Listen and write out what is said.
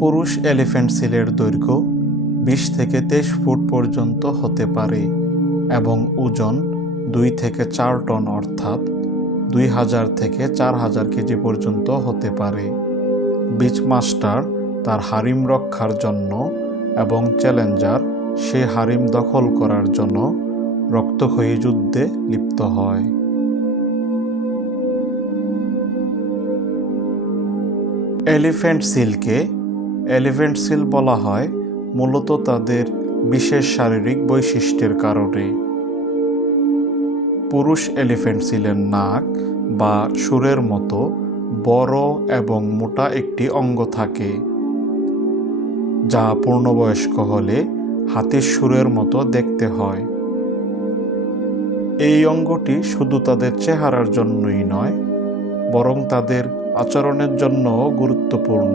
পুরুষ এলিফ্যান্ট সিলের দৈর্ঘ্য 20 থেকে 23 ফুট পর্যন্ত হতে পারে এবং ওজন 2 থেকে 4 টন অর্থাৎ 2000 থেকে 4000 কেজি পর্যন্ত হতে পারে। বিচমাস্টার তার হারিম রক্ষার জন্য এবং চ্যালেঞ্জার সে হারিম দখল করার জন্য রক্তক্ষয়ী যুদ্ধে লিপ্ত হয়। এলিফ্যান্ট সিলকে এলিফ্যান্ট সিল বলা হয় মূলত তাদের বিশেষ শারীরিক বৈশিষ্ট্যের কারণে। পুরুষ এলিফ্যান্ট সিলের নাক বা শুঁড়ের মতো বড় এবং মোটা একটি অঙ্গ থাকে, যা পূর্ণবয়স্ক হলে হাতির শুঁড়ের মতো দেখতে হয়। এই অঙ্গটি শুধু তাদের চেহারার জন্যই নয়, বরং তাদের আচরণের জন্যও গুরুত্বপূর্ণ।